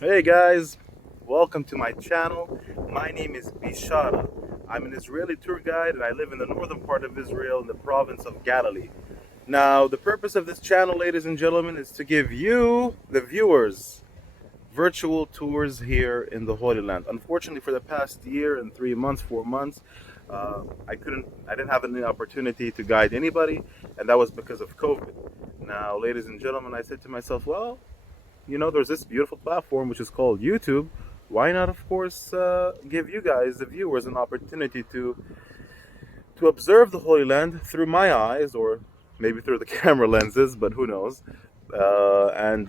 Hey guys, welcome to my channel. My name is Bishara. I'm an Israeli tour guide and I live in the northern part of Israel in the province of Galilee. Now, the purpose of this channel, ladies and gentlemen, is to give you, the viewers, virtual tours here in the Holy Land. Unfortunately, for the past year and 3 months, 4 months, I didn't have any opportunity to guide anybody, and that was because of COVID. Now, ladies and gentlemen, I said to myself, well, there's this beautiful platform which is called YouTube. Why not, of course, give you guys, the viewers, an opportunity to observe the Holy Land through my eyes, or maybe through the camera lenses, but who knows? And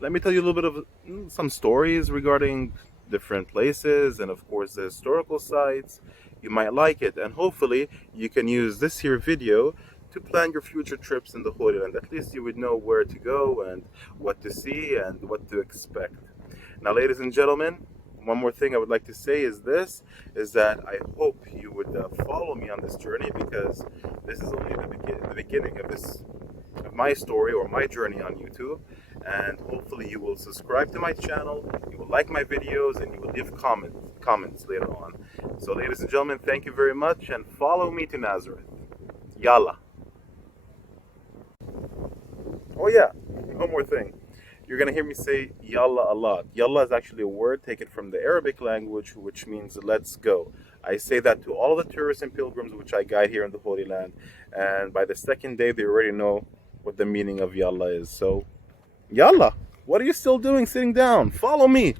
let me tell you a little bit of some stories regarding different places, and of course the historical sites. You might like it, and hopefully you can use this here video to plan your future trips in the Holy Land. At least you would know where to go and what to see and what to expect. Now, ladies and gentlemen, one more thing I would like to say is that I hope you would follow me on this journey, because this is only the beginning of my story or my journey on YouTube. And hopefully you will subscribe to my channel, you will like my videos, and you will leave comments later on. So ladies and gentlemen, thank you very much, and follow me to Nazareth. Yalla. Oh yeah, one more thing. You're gonna hear me say yalla a lot. Yalla is actually a word taken from the Arabic language, which means let's go. I say that to all the tourists and pilgrims which I guide here in the Holy Land, and by the second day they already know what the meaning of yalla is. So, yalla, what are you still doing sitting down? Follow me.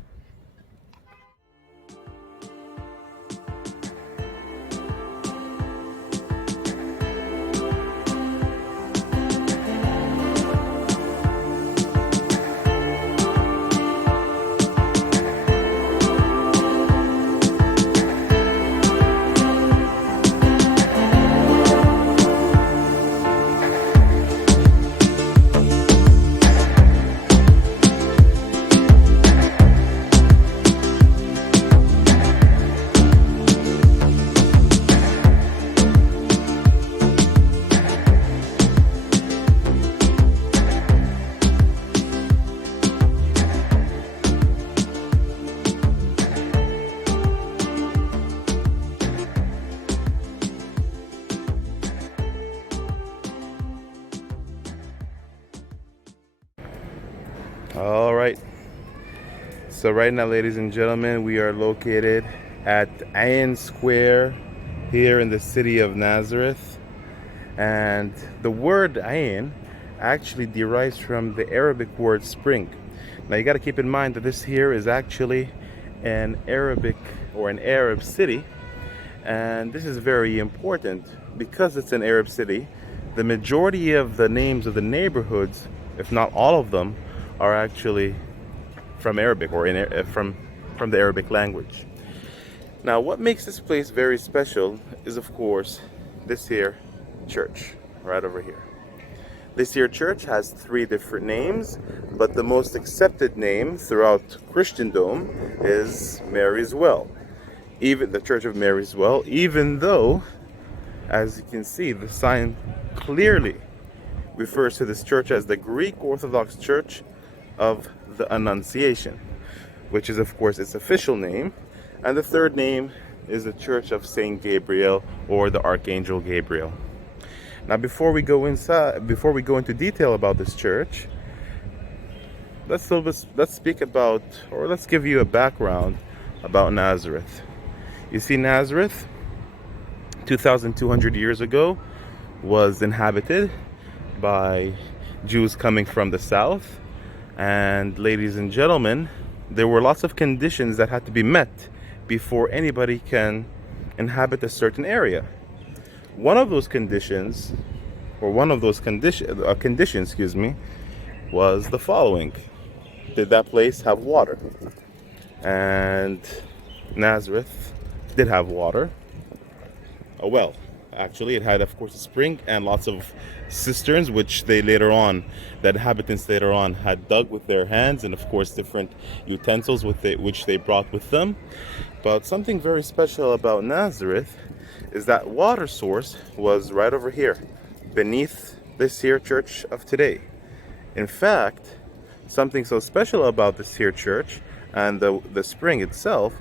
All right. So right now, ladies and gentlemen, we are located at Ain Square here in the city of Nazareth. And the word Ain actually derives from the Arabic word spring. Now you got to keep in mind that this here is actually an Arab city. And this is very important because it's an Arab city. The majority of the names of the neighborhoods, if not all of them, are actually from Arabic, or from the Arabic language. Now, what makes this place very special is, of course, this here church right over here. This here church has 3 different names, but the most accepted name throughout Christendom is Mary's Well. Even the Church of Mary's Well, even though, as you can see, the sign clearly refers to this church as the Greek Orthodox Church of the Annunciation, which is, of course, its official name. And the third name is the Church of Saint Gabriel, or the Archangel Gabriel. Now, before we go into detail about this church, let's speak about, or let's give you a background about Nazareth. You see, Nazareth, 2,200 years ago, was inhabited by Jews coming from the south. And ladies and gentlemen, there were lots of conditions that had to be met before anybody can inhabit a certain area. One of those conditions, excuse me, was the following: did that place have water? And Nazareth did have water, a well. Actually, it had, of course, a spring and lots of cisterns, which the inhabitants later on had dug with their hands, and of course different utensils which they brought with them. But something very special about Nazareth is that water source was right over here, beneath this here church of today. In fact, Something so special about this here church and the spring itself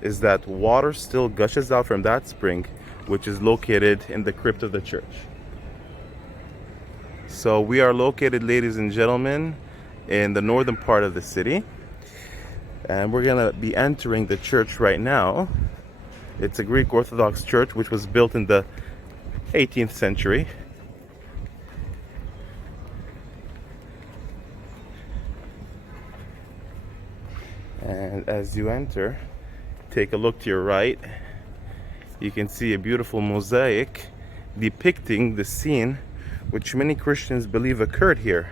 is that water still gushes out from that spring, which is located in the crypt of the church. So we are located, ladies and gentlemen, in the northern part of the city, and we're gonna be entering the church right now. It's a Greek Orthodox Church which was built in the 18th century. And as you enter, take a look to your right. You can see a beautiful mosaic depicting the scene which many Christians believe occurred here.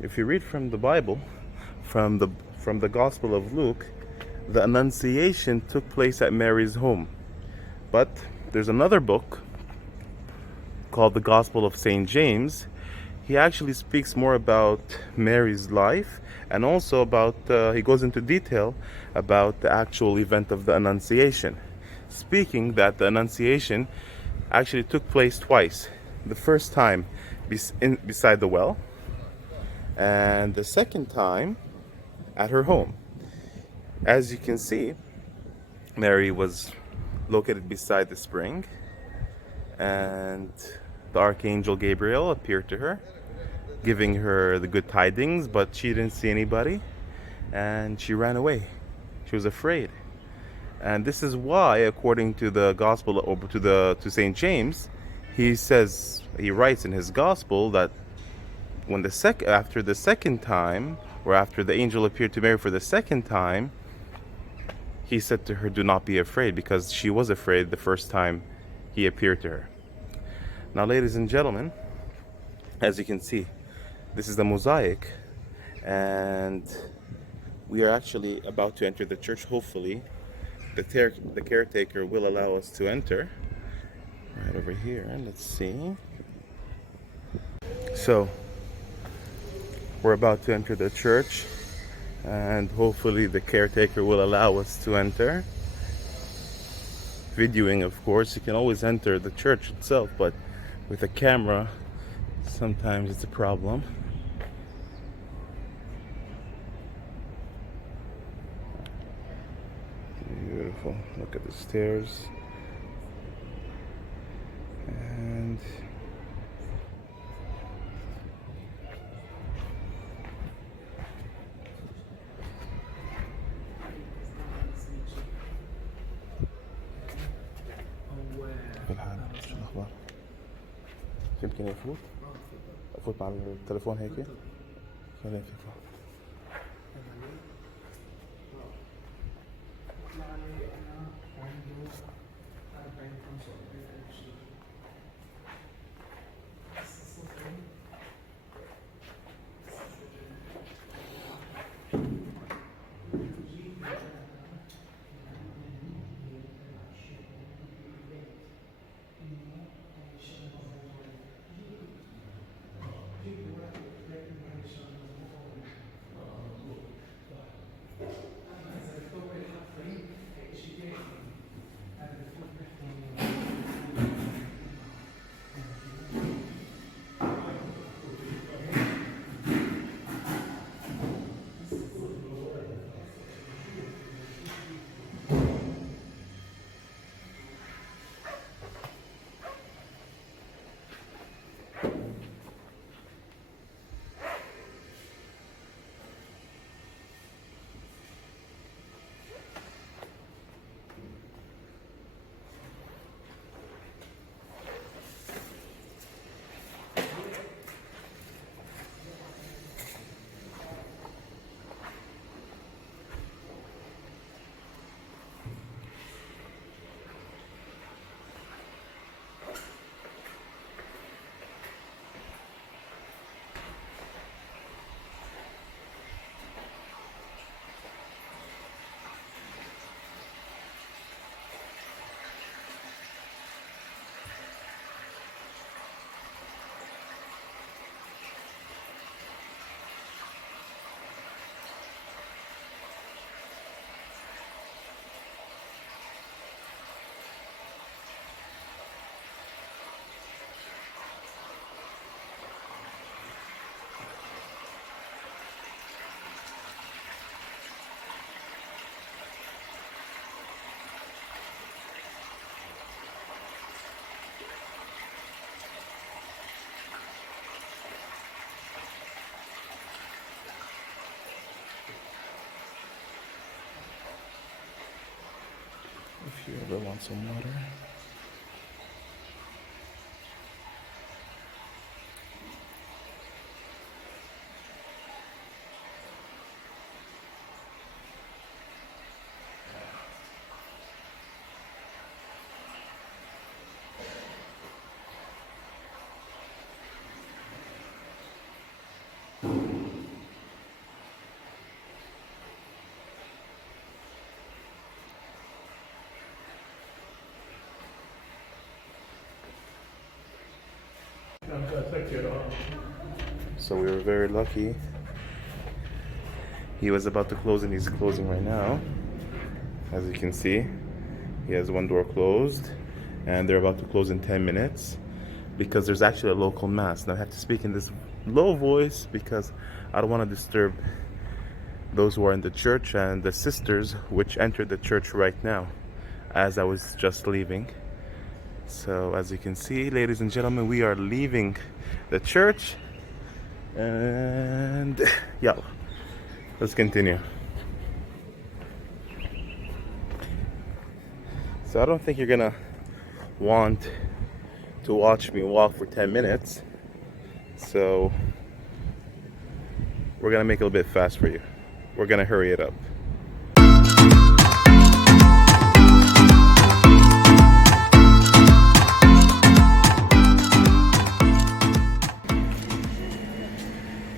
If you read from the Bible, from the Gospel of Luke, the Annunciation took place at Mary's home. But there's another book called the Gospel of St. James. He actually speaks more about Mary's life, and also about, he goes into detail about the actual event of the Annunciation, speaking that the Annunciation actually took place twice. The first time beside the well, and the second time at her home. As you can see, Mary was located beside the spring, and the Archangel Gabriel appeared to her, giving her the good tidings, but she didn't see anybody, and she ran away. She was afraid. And this is why, according to the Gospel, or to St. James, he writes in his Gospel that when after the second time, or after the angel appeared to Mary for the second time, he said to her, "Do not be afraid," because she was afraid the first time he appeared to her. Now, ladies and gentlemen, as you can see, this is the mosaic, and we are actually about to enter the church. Hopefully, the caretaker will allow us to enter. Right over here, let's see. So, we're about to enter the church, and hopefully the caretaker will allow us to enter. Videoing, of course, you can always enter the church itself, but with a camera, sometimes it's a problem. Beautiful. Look at the stairs. And شو الأخبار؟ يمكن أفوت مع التليفون هيك؟ خلينا نفوت. ever want some water. So we were very lucky. He was about to close and he's closing right now. As you can see, he has one door closed and they're about to close in 10 minutes because there's actually a local mass. Now I have to speak in this low voice because I don't want to disturb those who are in the church and the sisters which entered the church right now as I was just leaving. So as you can see, ladies and gentlemen, we are leaving the church and yeah, let's continue. So I don't think you're gonna want to watch me walk for 10 minutes. So we're gonna make it a little bit fast for you. We're gonna hurry it up.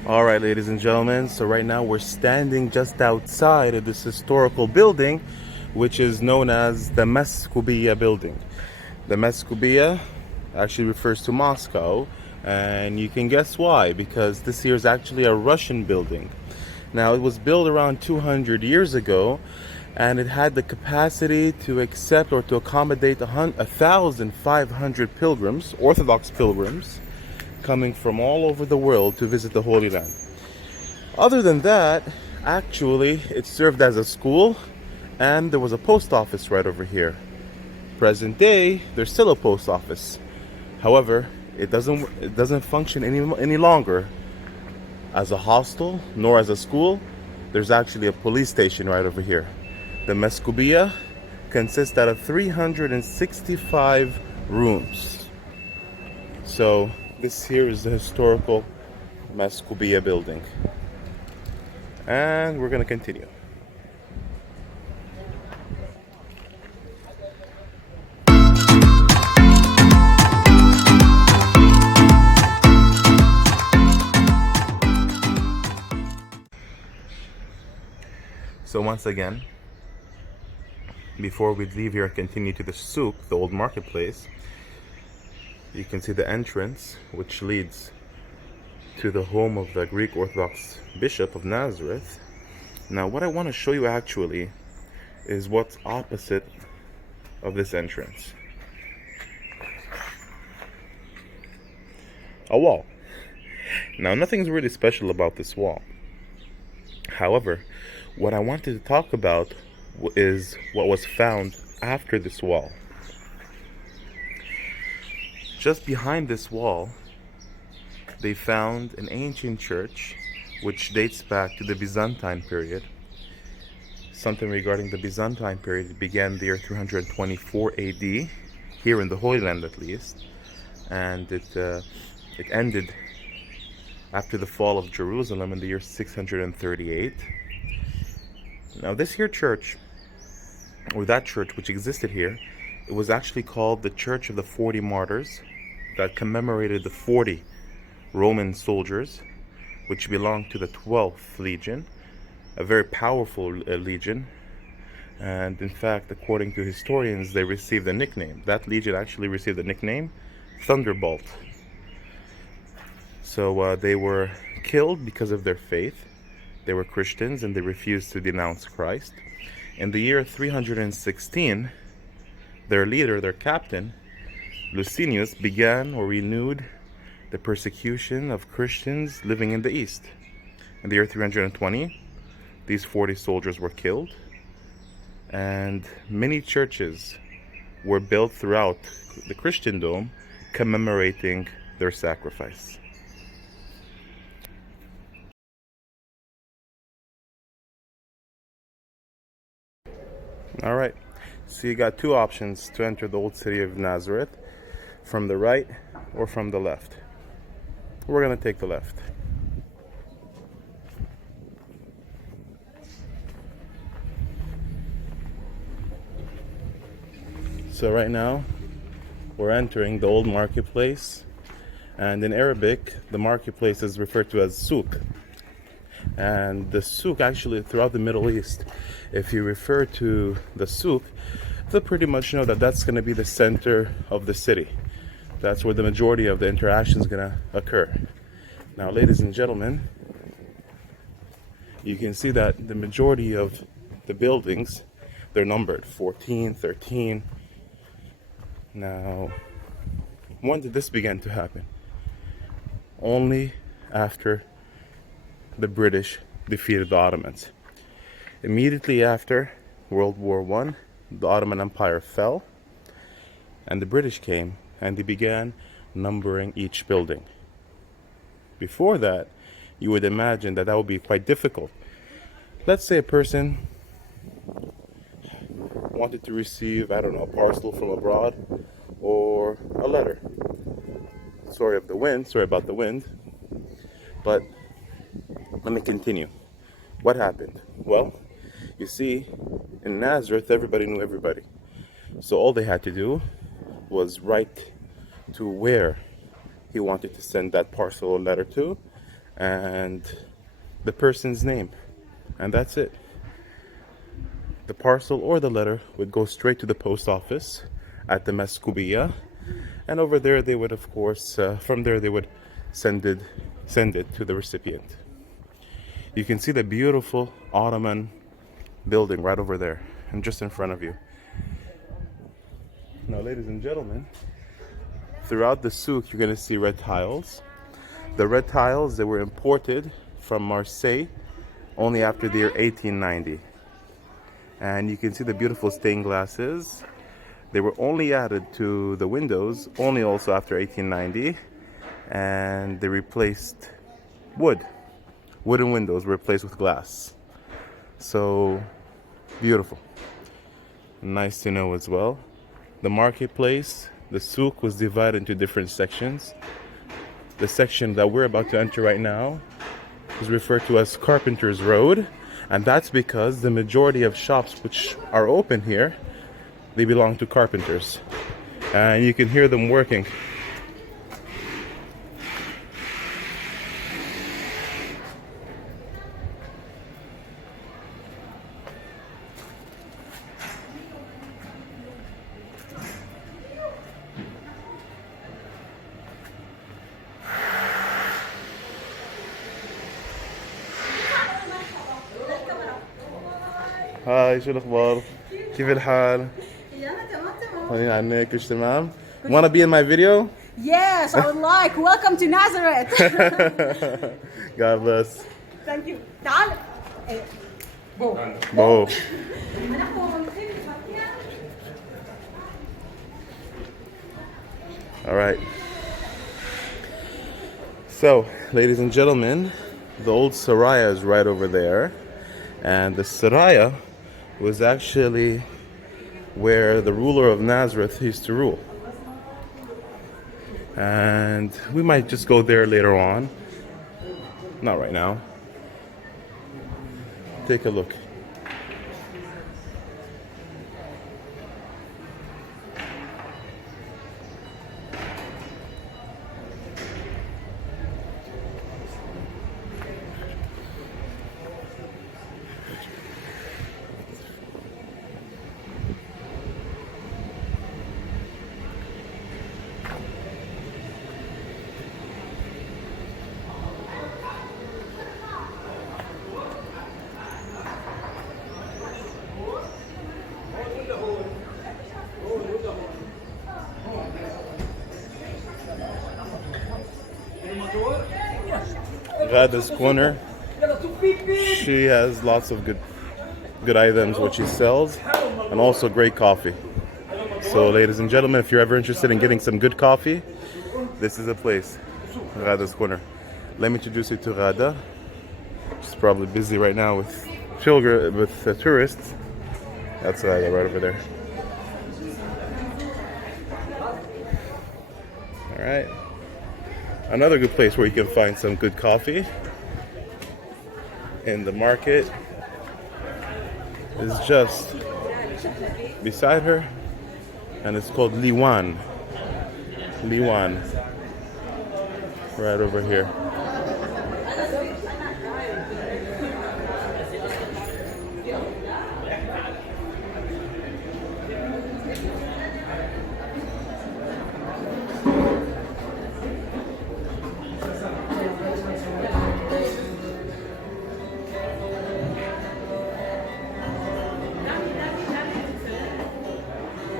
Alright, ladies and gentlemen, so right now we're standing just outside of this historical building which is known as the Moskovia building. The Moskovia actually refers to Moscow, and you can guess why, because this here is actually a Russian building. Now it was built around 200 years ago and it had the capacity to accept or to accommodate 1,500 pilgrims, Orthodox pilgrims, coming from all over the world to visit the Holy Land. Other than that, actually it served as a school and there was a post office right over here. Present day, there's still a post office. However, it doesn't function any longer as a hostel nor as a school. There's actually a police station right over here. The Moskovia consists out of 365 rooms. So this here is the historical Moskovia building. And we're gonna continue. So once again, before we leave here and continue to the souk, the old marketplace, you can see the entrance which leads to the home of the Greek Orthodox Bishop of Nazareth. Now what I want to show you actually is what's opposite of this entrance. A wall. Now nothing's really special about this wall. However, what I wanted to talk about is what was found after this wall. Just behind this wall, they found an ancient church which dates back to the Byzantine period. Something regarding the Byzantine period, it began the year 324 AD, here in the Holy Land at least, and it ended after the fall of Jerusalem in the year 638. Now this here church, or that church which existed here, it was actually called the Church of the 40 Martyrs, that commemorated the 40 Roman soldiers which belonged to the 12th Legion, a very powerful legion. And in fact, according to historians, they received a nickname. That legion actually received the nickname Thunderbolt. So they were killed because of their faith. They were Christians and they refused to denounce Christ. In the year 316, their leader, their captain, Licinius, began or renewed the persecution of Christians living in the East. In the year 320, these 40 soldiers were killed, and many churches were built throughout the Christendom commemorating their sacrifice. All right, So you got two options to enter the old city of Nazareth, from the right or from the left. We're gonna take the left. So right now we're entering the old marketplace, and in Arabic the marketplace is referred to as souk. And the souk, actually throughout the Middle East, if you refer to the souk, they'll pretty much know that that's going to be the center of the city. That's where the majority of the interaction is going to occur. Now, ladies and gentlemen, you can see that the majority of the buildings, they're numbered 14, 13. Now, when did this begin to happen? Only after the British defeated the Ottomans. Immediately after World War I, the Ottoman Empire fell, and the British came and they began numbering each building. Before that, you would imagine that would be quite difficult. Let's say a person wanted to receive, I don't know, a parcel from abroad or a letter. Sorry about the wind, but let me continue. What happened? Well, you see, in Nazareth, everybody knew everybody. So all they had to do was write to where he wanted to send that parcel or letter to, and the person's name, and that's it. The parcel or the letter would go straight to the post office at the Maskubiya, and over there they would, of course, from there they would send it to the recipient. You can see the beautiful Ottoman building right over there and just in front of you. Now, ladies and gentlemen, throughout the souk you're going to see red tiles. The red tiles, they were imported from Marseille only after the year 1890. And you can see the beautiful stained glasses. They were only added to the windows only also after 1890, and they replaced wood. Wooden windows were replaced with glass. So beautiful. Nice to know as well. The marketplace, the souk, was divided into different sections. The section that we're about to enter right now is referred to as Carpenter's Road, and that's because the majority of shops which are open here, they belong to carpenters. And you can hear them working. هاي، شو الأخبار؟ كيف الحال؟ طمنين عنك، كلش تمام؟ Wanna be in my video? Yes, I would like. Welcome to Nazareth. God bless. Thank you. تعال. Bo. All right. So, ladies and gentlemen, the old Saraya is right over there, and the Saraya was actually where the ruler of Nazareth used to rule. And we might just go there later on. Not right now. Take a look. Ghada's corner. She has lots of good items what she sells, and also great coffee. So, ladies and gentlemen, if you're ever interested in getting some good coffee, this is a place, Ghada's corner. Let me introduce you to Ghada. She's probably busy right now with tourists. That's Ghada right over there. right. Another good place where you can find some good coffee in the market is just beside her, and it's called Liwan. Liwan, right over here.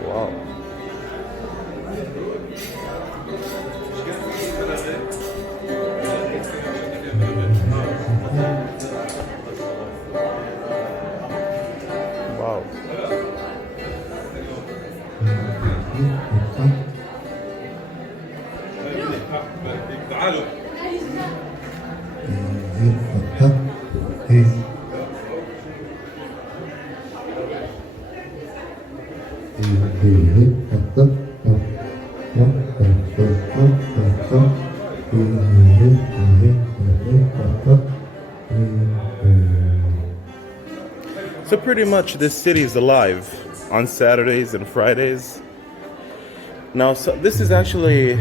Wow. Wow. So pretty much this city is alive on Saturdays and Fridays. Now, so this is actually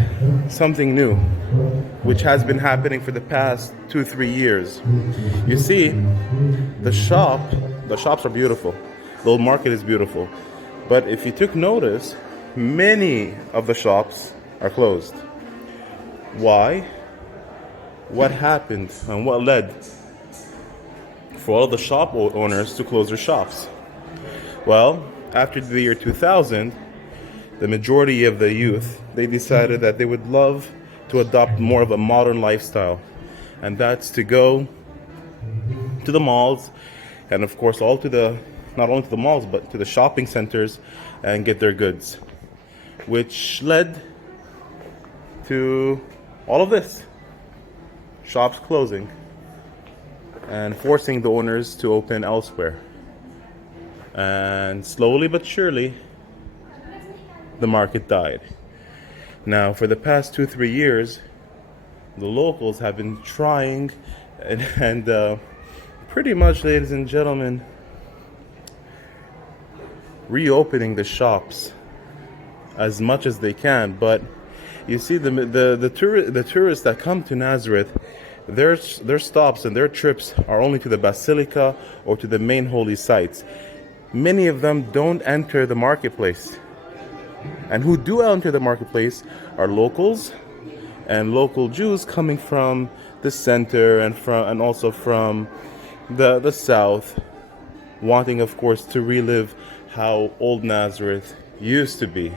something new, which has been happening for the past 2-3 years. You see, the shops are beautiful. The old market is beautiful. But if you took notice, many of the shops are closed. Why? What happened and what led for all the shop owners to close their shops? Well, after the year 2000, the majority of the youth, they decided that they would love to adopt more of a modern lifestyle. And that's to go to the malls, and of course not only to the malls, but to the shopping centers and get their goods. Which led to all of this. Shops closing and forcing the owners to open elsewhere. And slowly but surely, the market died. Now, for the past 2-3 years, the locals have been trying and pretty much, ladies and gentlemen, reopening the shops as much as they can. But you see, the tourists that come to Nazareth, their stops and their trips are only to the basilica or to the main holy sites. Many of them don't enter the marketplace. And who do enter the marketplace are locals and local Jews coming from the center and also from the south, wanting, of course, to relive how old Nazareth used to be.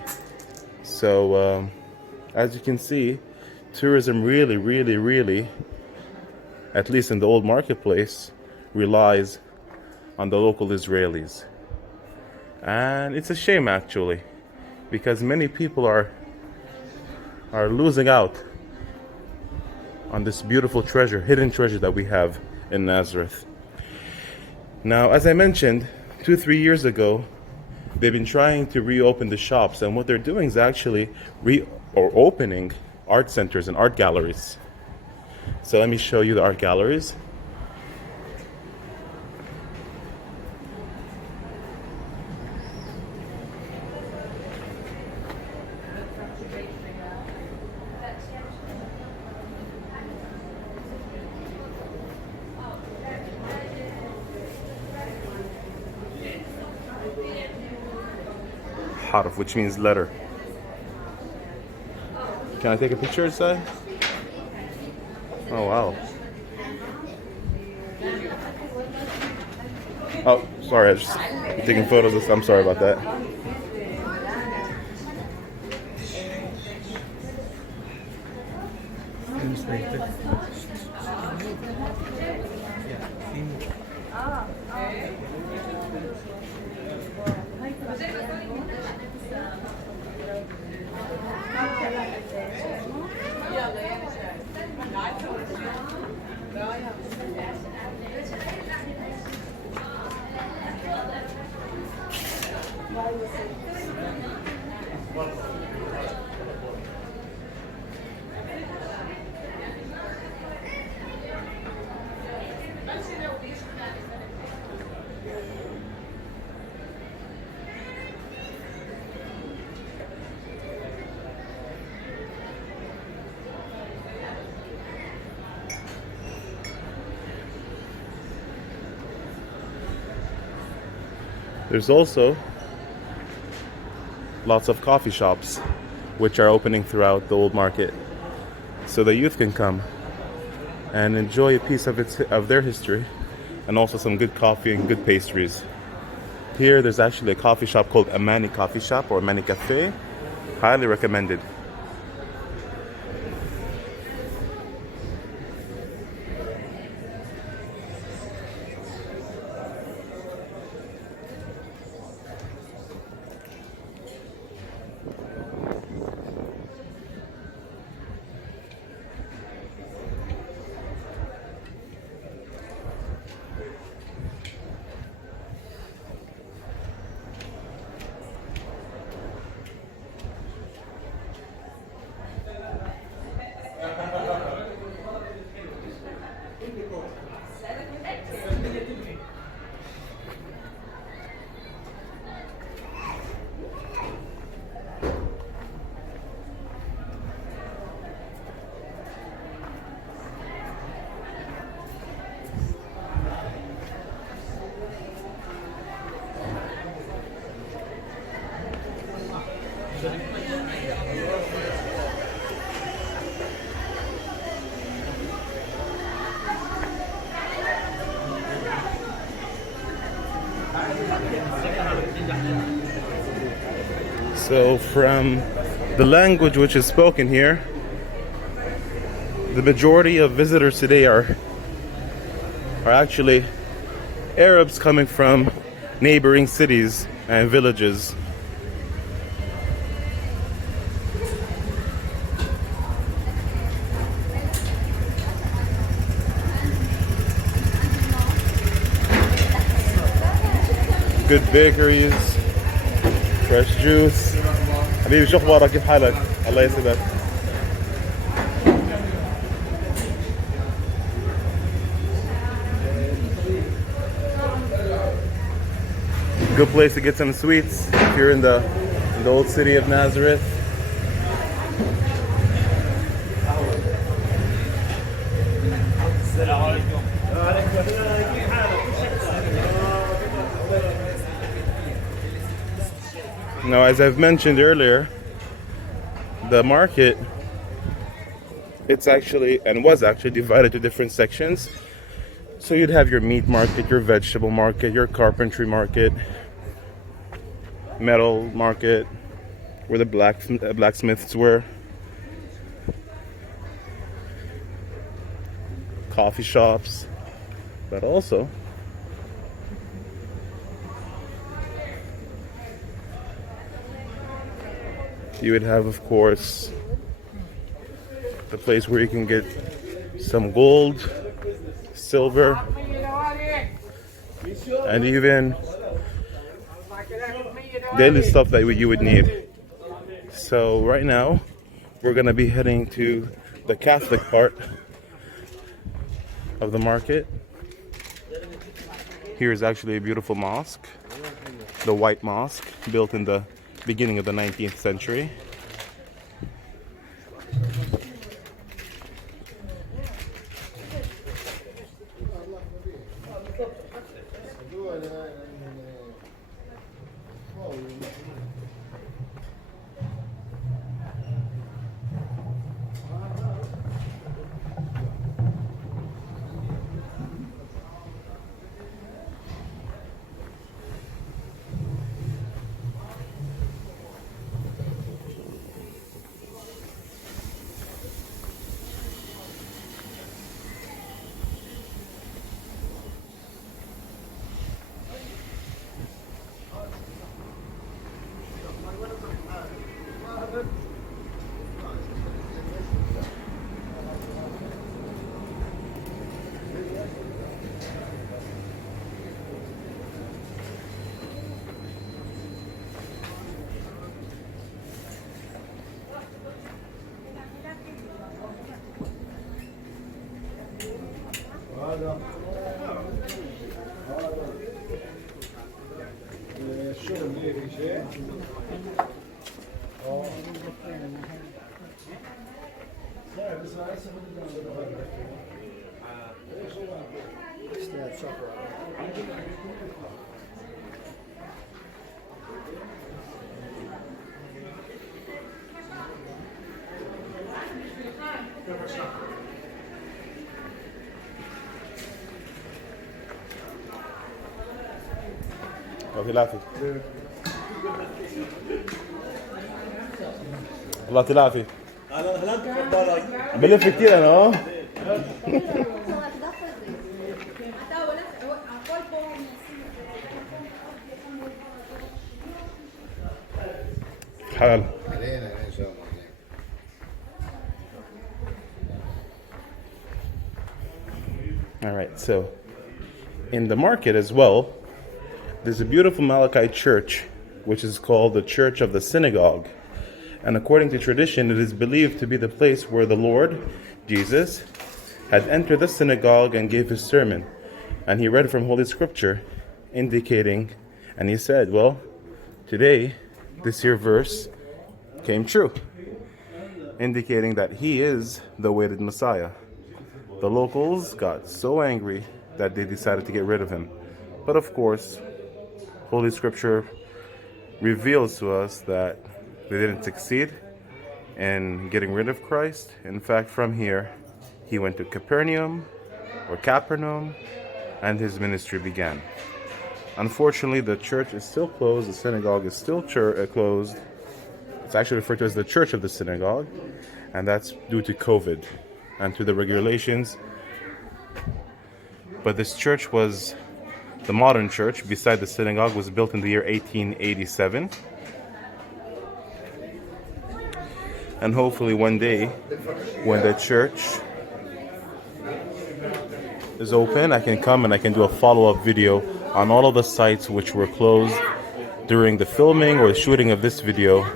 So, as you can see, tourism really, at least in the old marketplace, relies on the local Israelis. And it's a shame, actually, because many people are losing out on this beautiful treasure, hidden treasure that we have in Nazareth. Now, as I mentioned, 2-3 years ago, they've been trying to reopen the shops, and what they're doing is actually opening art centers and art galleries. So let me show you the art galleries. Harf, which means letter. Can I take a picture inside? Oh wow. Oh, sorry, I'm just taking photos. I'm sorry about that. There's also lots of coffee shops which are opening throughout the old market, so the youth can come and enjoy a piece of their history, and also some good coffee and good pastries. Here there's actually a coffee shop called Amani Coffee Shop or Amani Cafe. Highly recommended. So from the language which is spoken here, the majority of visitors today are actually Arabs coming from neighboring cities and villages. Good bakeries, fresh juice. حبيبي شو اخبارك كيف حالك؟ الله يسعدك. Good place to get some sweets if you're in the old city of Nazareth. Now, as I've mentioned earlier, the market, it's actually and was actually divided to different sections. So you'd have your meat market, your vegetable market, your carpentry market, metal market, where the blacksmiths were, coffee shops, but also you would have, of course, the place where you can get some gold, silver, and even daily stuff that you would need. So right now, we're gonna be heading to the Catholic part of the market. Here is actually a beautiful mosque, the White Mosque, built in the beginning of the 19th century. يعطي العافية. الله يعطي العافية. بلف كتير أنا حلال. All right, so in the market as well, there's a beautiful Malachite church, which is called the Church of the Synagogue. And according to tradition, it is believed to be the place where the Lord, Jesus, had entered the synagogue and gave his sermon. And he read from Holy Scripture, indicating, and he said, well, today, this here verse came true, indicating that he is the awaited Messiah. The locals got so angry that they decided to get rid of him. But of course, Holy Scripture reveals to us that they didn't succeed in getting rid of Christ. In fact, from here, he went to Capernaum, and his ministry began. Unfortunately, the church is still closed. The synagogue is still closed. It's actually referred to as the Church of the Synagogue, and that's due to COVID and to the regulations. But this church was the modern church beside the synagogue, was built in the year 1887. And hopefully one day, when the church is open, I can come and I can do a follow-up video on all of the sites which were closed during the filming or the shooting of this video,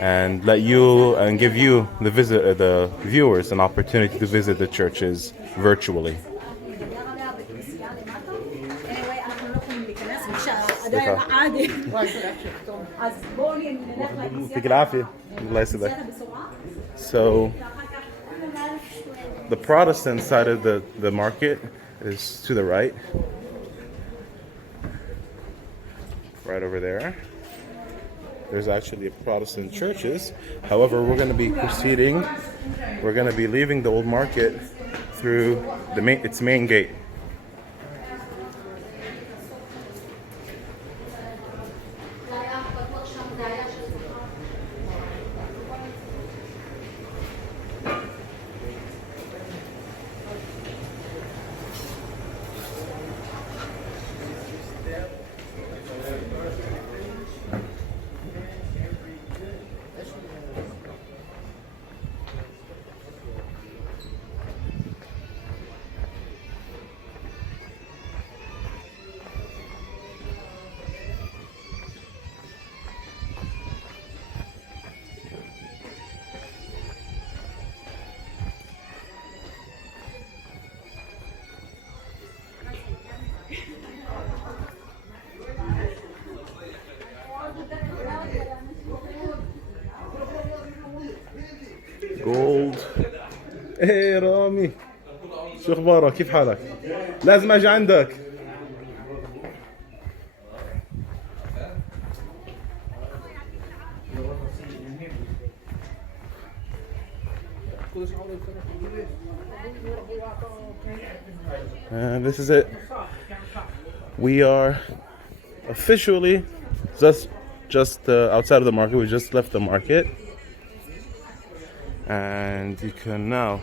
and give you the viewers an opportunity to visit the churches virtually. So the Protestant side of the market is to the right over there. There's actually Protestant churches. However, we're going to be proceeding. We're going to be leaving the old market through its main gate. جولد. ايه رامي، شو اخبارك؟ كيف حالك؟ لازم اجي عندك. And this is it. We are officially just outside of the market. We just left the market. And you can now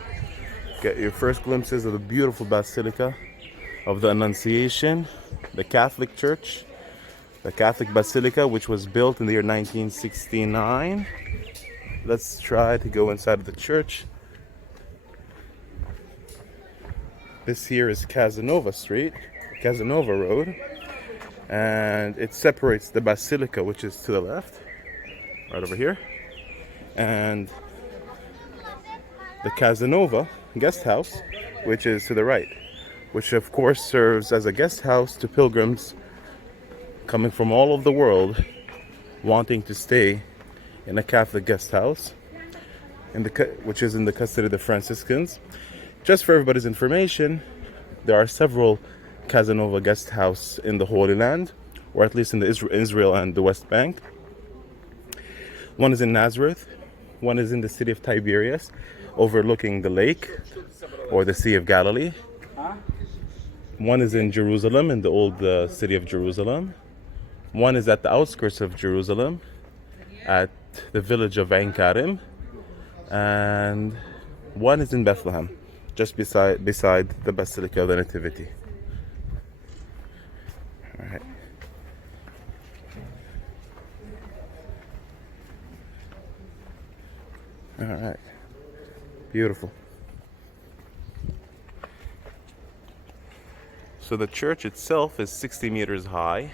get your first glimpses of the beautiful Basilica of the Annunciation, the Catholic Church, the Catholic Basilica, which was built in the year 1969. Let's try to go inside of the church. This here is Casanova Street, Casanova Road, and it separates the Basilica, which is to the left, right over here, and the Casanova guest house, which is to the right, which of course serves as a guest house to pilgrims coming from all over the world wanting to stay in a Catholic guest house, which is in the custody of the Franciscans. Just for everybody's information, there are several Casanova guest houses in the Holy Land, or at least in the Israel and the West Bank. One is in Nazareth, one is in the city of Tiberias, overlooking the lake or the Sea of Galilee. One is in Jerusalem, in the old city of Jerusalem. One is at the outskirts of Jerusalem, at the village of Ein Karim, and one is in Bethlehem, just beside the Basilica of the Nativity. All right. All right. Beautiful. So the church itself is 60 meters high,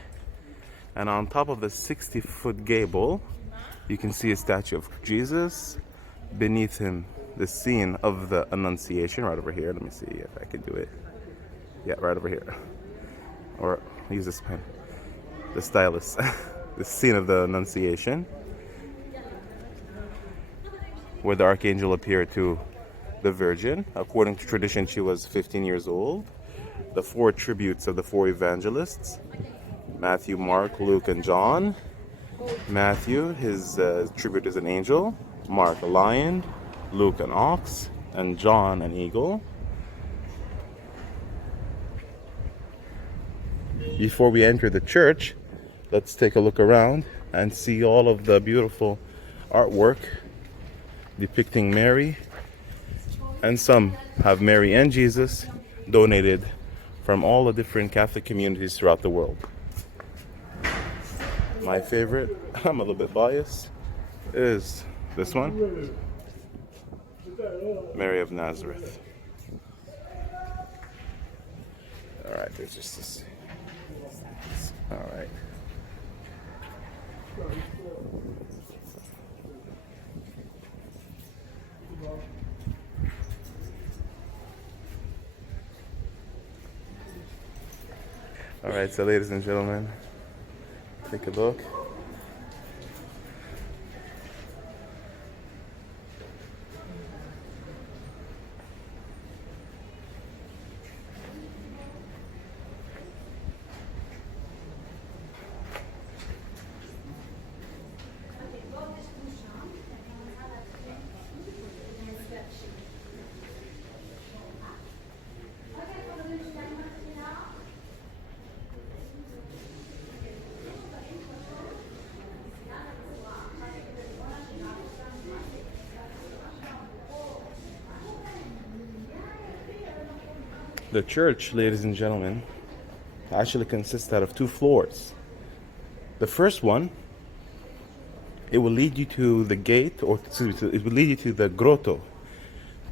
and on top of the 60-foot gable, you can see a statue of Jesus. Beneath him, the scene of the Annunciation right over here. Let me see if I can do it. Yeah, right over here. Or use this pen. The stylus. The scene of the Annunciation, where the archangel appeared to the Virgin. According to tradition, she was 15 years old. The four tributes of the four evangelists: Matthew, Mark, Luke, and John. Matthew, his tribute is an angel. Mark, a lion. Luke, an ox. And John, an eagle. Before we enter the church, let's take a look around and see all of the beautiful artwork depicting Mary. And some have Mary and Jesus donated from all the different Catholic communities throughout the world. My favorite, I'm a little bit biased, is this one, Mary of Nazareth. All right, there's just this. All right. All right, so ladies and gentlemen, take a look. The church, ladies and gentlemen, actually consists out of two floors. The first one, it will lead you to the gate, or it will lead you to the grotto,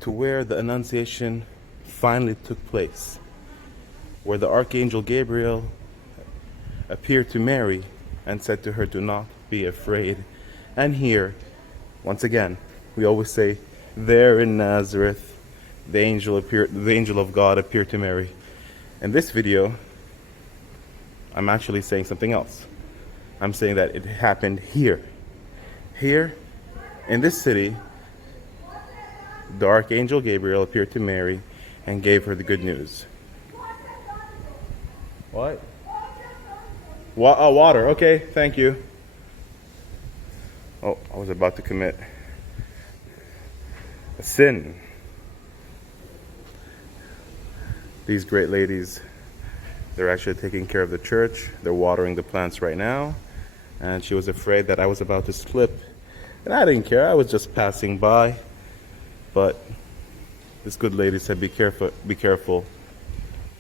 to where the Annunciation finally took place, where the Archangel Gabriel appeared to Mary and said to her, "Do not be afraid." And here, once again, we always say, there in Nazareth, the angel of God appeared to Mary. In this video, I'm actually saying something else. I'm saying that it happened here. Here, in this city, the Archangel Gabriel appeared to Mary and gave her the good news. What? Water. Okay, thank you. Oh, I was about to commit a sin. These great ladies, they're actually taking care of the church. They're watering the plants right now. And she was afraid that I was about to slip. And I didn't care. I was just passing by. But this good lady said, be careful. Be careful.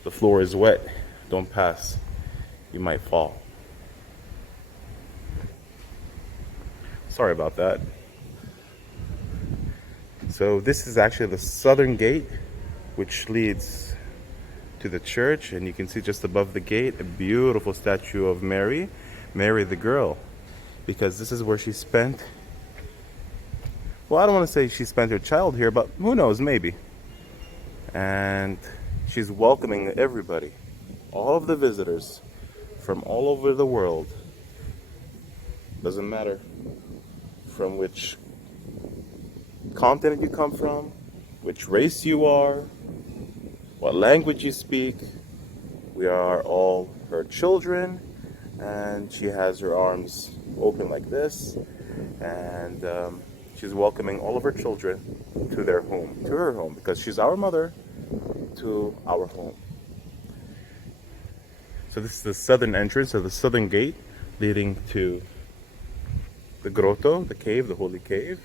The floor is wet. Don't pass. You might fall. Sorry about that. So this is actually the southern gate, which leads to the church, and you can see just above the gate a beautiful statue of Mary the girl, because this is where she spent, well, I don't want to say she spent her child here, but who knows, maybe. And she's welcoming everybody, all of the visitors from all over the world. Doesn't matter from which continent you come from, which race you are, what language you speak. We are all her children, and she has her arms open like this, and she's welcoming all of her children to their home, to her home, because she's our mother, to our home. So this is the southern entrance, or the southern gate, leading to the grotto, the cave, the holy cave.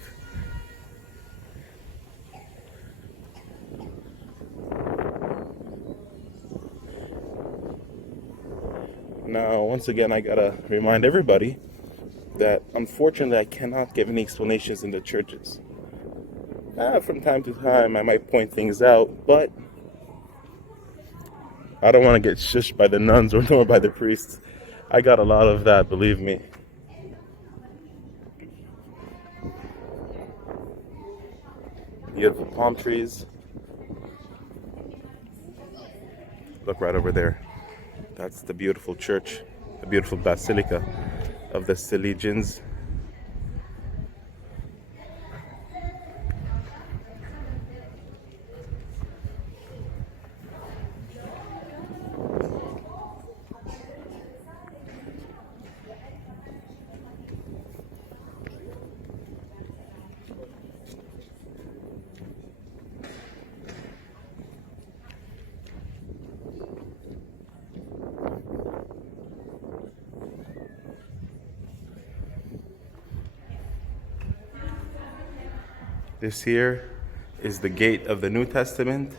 Now, once again, I gotta remind everybody that unfortunately I cannot give any explanations in the churches. From time to time, I might point things out, but I don't want to get shushed by the nuns or nor by the priests. I got a lot of that, believe me. Beautiful palm trees. Look right over there. That's the beautiful church, the beautiful basilica of the Silesians. This here is the gate of the New Testament,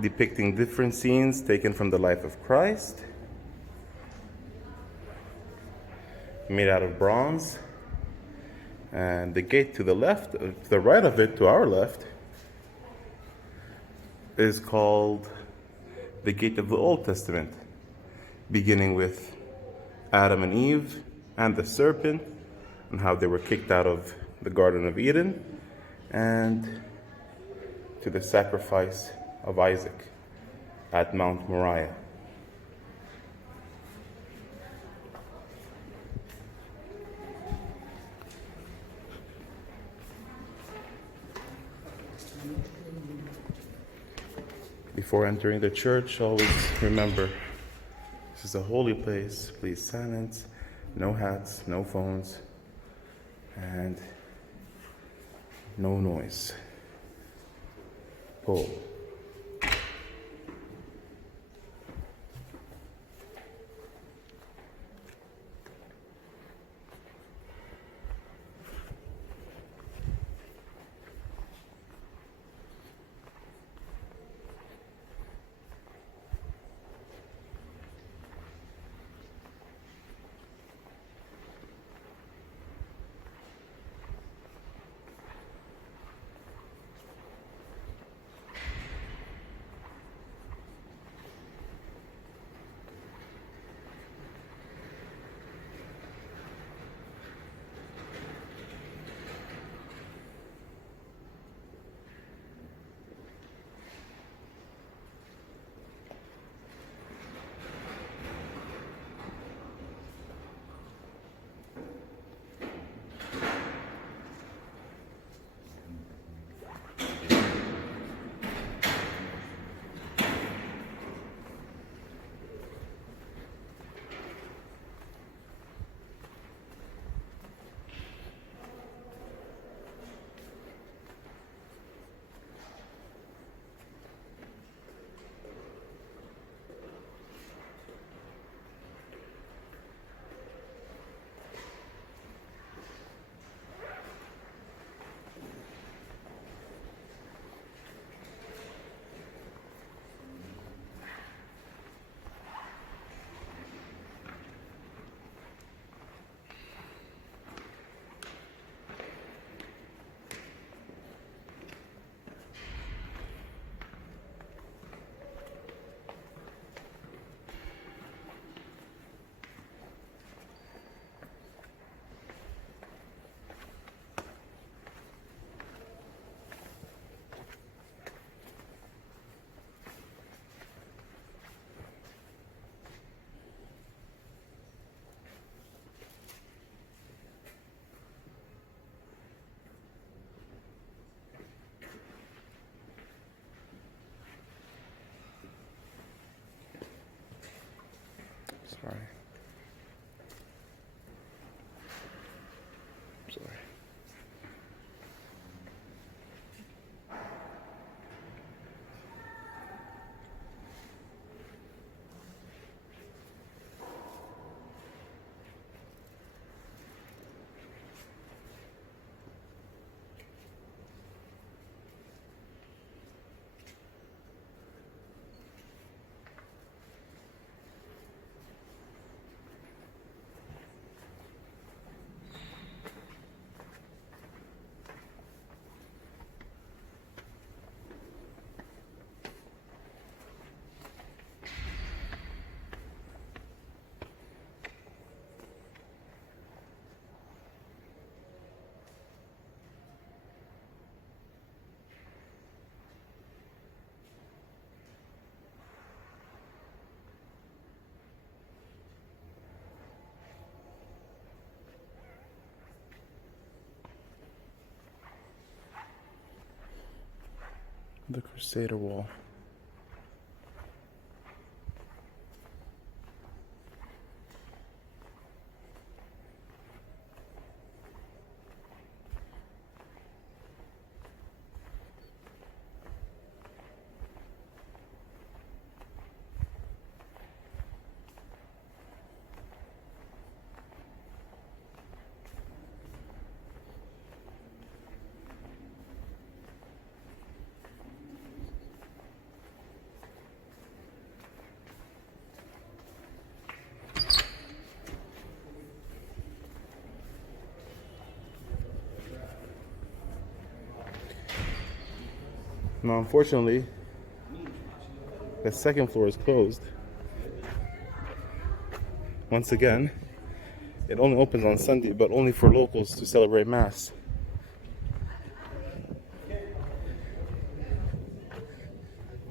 depicting different scenes taken from the life of Christ, made out of bronze. And the gate to the left, to the right of it, to our left, is called the gate of the Old Testament, beginning with Adam and Eve and the serpent, and how they were kicked out of the Garden of Eden, and to the sacrifice of Isaac at Mount Moriah. Before entering the church, always remember, this is a holy place. Please silence, no hats, no phones, and no noise. Pull. Sorry. Sorry. The Crusader wall. Now, unfortunately, the second floor is closed. Once again, it only opens on Sunday, but only for locals to celebrate Mass.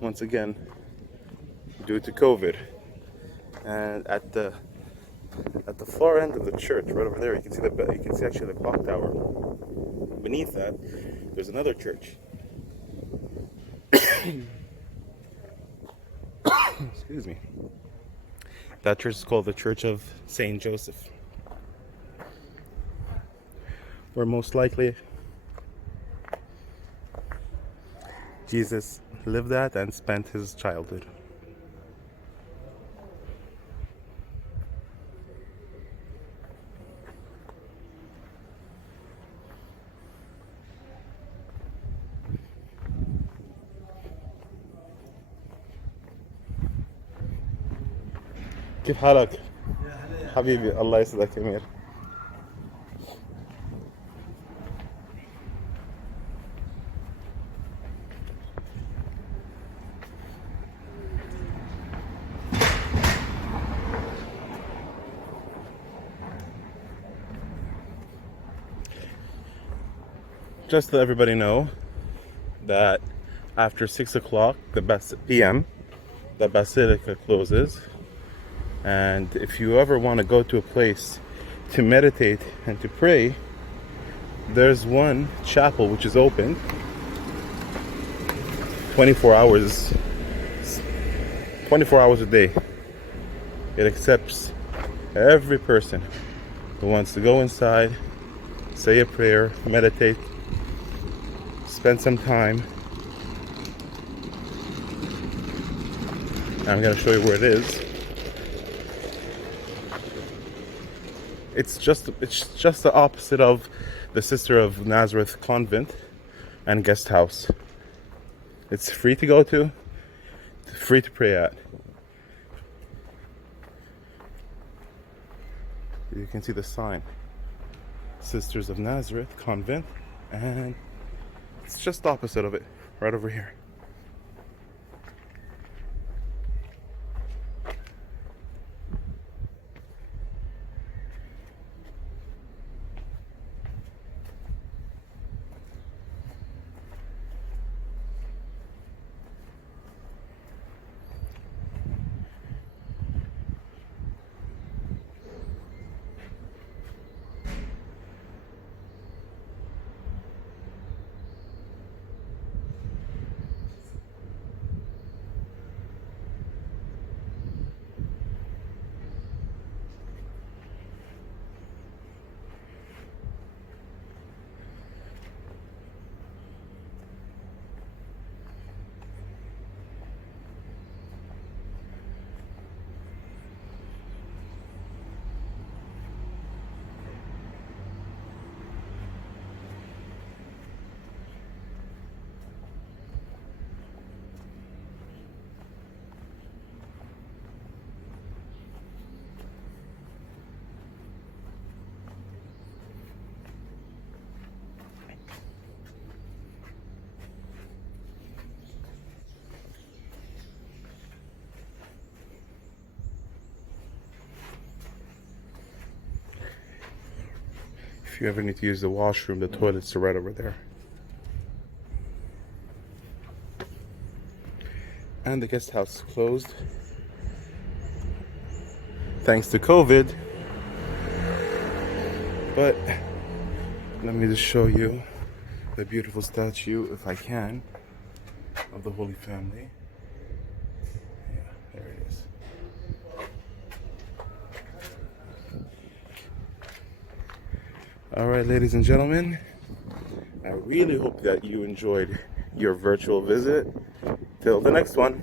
Once again, due to COVID. And at the far end of the church, right over there, you can see actually the clock tower. Beneath that, there's another church. Excuse me. That church is called the Church of Saint Joseph, where most likely Jesus lived at and spent his childhood. كيف حالك؟ حبيبي الله يسعدك أمير. Just to let everybody know that after 6 o'clock p.m. the Basilica closes. And if you ever want to go to a place to meditate and to pray, there's one chapel which is open 24 hours a day. It accepts every person who wants to go inside, say a prayer, meditate, spend some time. I'm going to show you where it is. It's just the opposite of the Sister of Nazareth convent and guest house. It's free to go to, free to pray at. You can see the sign, Sisters of Nazareth convent, and it's just opposite of it, right over here. If you ever need to use the washroom, the toilets are right over there. And the guest house is closed, thanks to COVID. But let me just show you the beautiful statue if I can. of the Holy Family. Yeah, there it is. All right, ladies and gentlemen, I really hope that you enjoyed your virtual visit. Till the next one.